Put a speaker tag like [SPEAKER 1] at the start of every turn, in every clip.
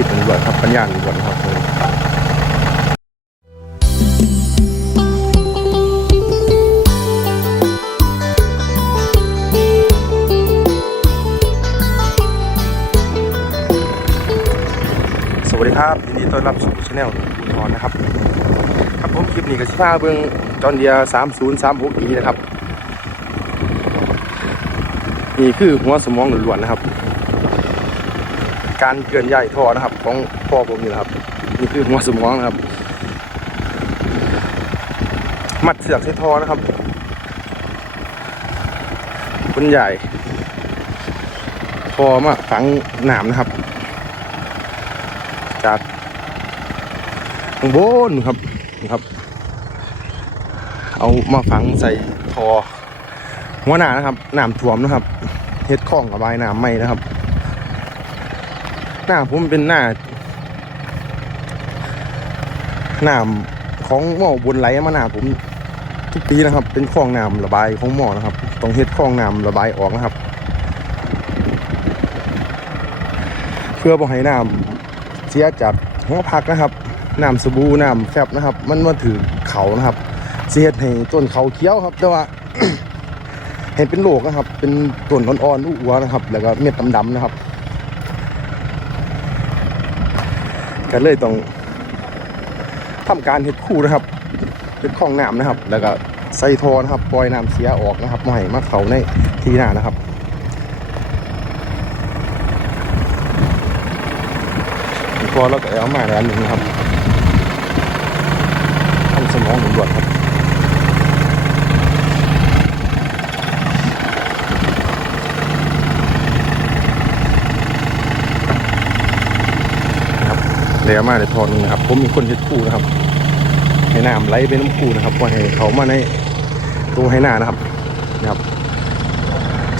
[SPEAKER 1] คิดเป็นด่วนครับปัญญาด่วนครับสวัสดีครับยินดีต้อนรับสู่ช anel อุทรนะครับ ครับผมคลิปนี้ก็สิพาเบิ่งจอนเดีย3036 e นะครับ นี่คือหัวสมองล้วนๆนะครับ การเกินใหญ่ท่อนะครับ ของพ่อผมนี่นะครับ นี่คือหัวสมองนะครับ มัดเสือกใส่ท่อนะครับคนใหญ่พอมาฝังหนามนะครับ จากข้างบนครับนะครับ เอามาฝังใส่ทอหัวหนานะครับหน้ำท่วมนะครับเฮ็ดคล้องกับบายน้ำไม่นะครับ หน้าผมเป็นหน้าน้ำของหม้อบนไหลมาหน้าผมทุกปีนะครับ เป็นคลองน้ำระบายของหม้อนะครับต้องเฮ็ดคลองน้ำระบายออกนะครับ เพื่อบ่ให้น้ำเสียจากหัวพักนะครับน้ำสบู่น้ำแฟบนะครับ มันมาถือเขานะครับ เสียดให้ต้นเขาเขียวครับ แต่ว่าเห็นเป็นโลกนะครับ เป็นต้นอ่อนๆอ้วนนะครับ แล้วก็เม็ดดำๆนะครับ ก็เลยต้องทำการเห็ดคู่นะครับเป็นคลองน้ำนะครับ แล้วก็ใส่ทอนะครับปล่อยน้ำเสียออกนะครับมาให้มาเขาในทีหน้านะครับพอเราก็เอามาแล้วหนึ่งนะครับทำสมองด่วนครับ เลยเอมาในทอนนะครับ ผมมีคนเห็ดคู่นะครับ ให้น้ำไหลเป็นน้ำคู่นะครับปล่อยให้เขามาในตัวให้หน้านะครับนะครับ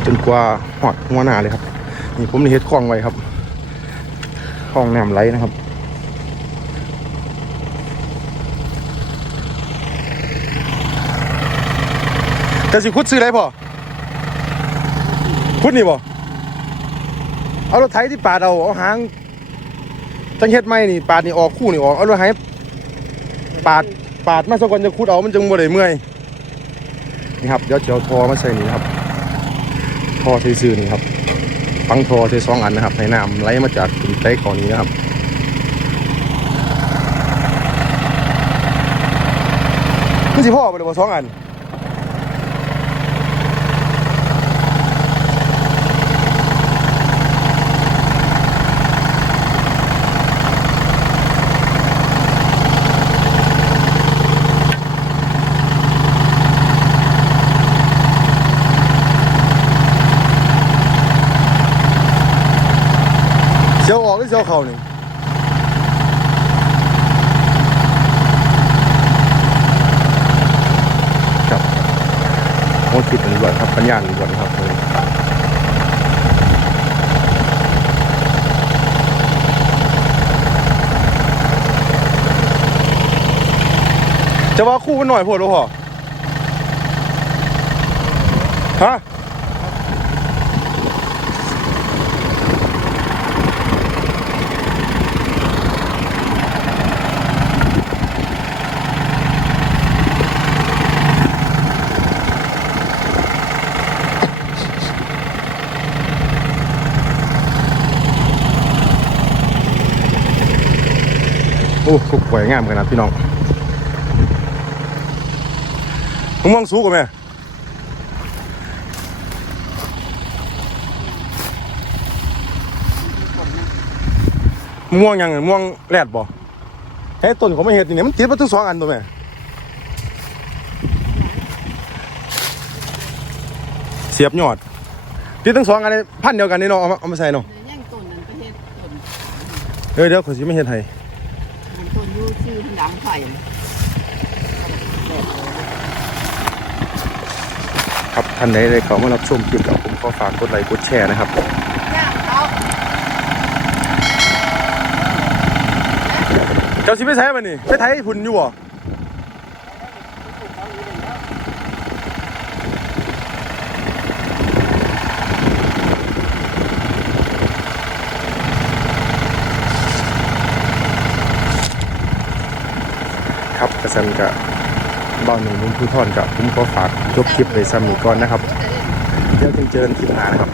[SPEAKER 1] จนกว่าหอดหัวหน้าเลยครับ นี่ผมนี่เฮ็ดคลองไว้ครับคลองน้ำไหลนะครับจะสิคุดซื้ออะไรพ่อคุดนี่บ่เอารถไถที่ป่าเอาเอาหาง จังเฮ็ดไม่นี่ปาดนี่ออกคู่นี่ออกเอารถไถปาดปาดมาสักวันจะคุดเอามันจึงบ่ได้เมื่อยนี่ครับเดี๋ยวเจียวทอมาใส่นี่ครับทอซื่อๆนี่ครับฟังทอใส่สองอันนะครับให้น้ำไหลมาจากตุ่มเต๊กของนี้นะครับนี่สิพ่อไปเลยบ่สองอัน เสียวออกหรือเสียวเข่านี่ครับโอ้ติดเป็นด่วนครับปัญญาด่วนครับเลยจะว่าคู่มันหน่อยพอดหรือพอฮะ อ้กุกป่วยงามขนาดพี่น้องมึงมองสูงกว่าไหมมึงม่วงยังไงม่วงแรดบ่ไอ้ต้นเขาไม่เห็ดนี่เนี่ยมันติดมาทั้งสองอันตัวแม่เสียบยอดติดทั้งสองอันนี้พันเดียวกันนี่เนาะเอามาเอามาใส่เนาะ
[SPEAKER 2] ย่างต้นนั้นประเทศต้น
[SPEAKER 1] เออเดี๋ยวขอยสิไม่เห็ดให้
[SPEAKER 2] มัน ต้นอยูชื่อดังไฟ
[SPEAKER 1] ครับท่านใดได้เข้ามารับชมคลิปแล้วผมก็ฝากกดไลค์กดแชร์นะครับ
[SPEAKER 2] ย่างเขา
[SPEAKER 1] เจ้าสิไปใช้มันนี่ไปไทยพุ่นอยู่บ่ ครับกระสันกับบ้านหนึ่งลุงผู้ทอนกับผมก็ฝากจบคลิปไปซ้ำอีกก่อนนะครับเดี๋ยวจึงเจอกันคลิปหน้านะครับ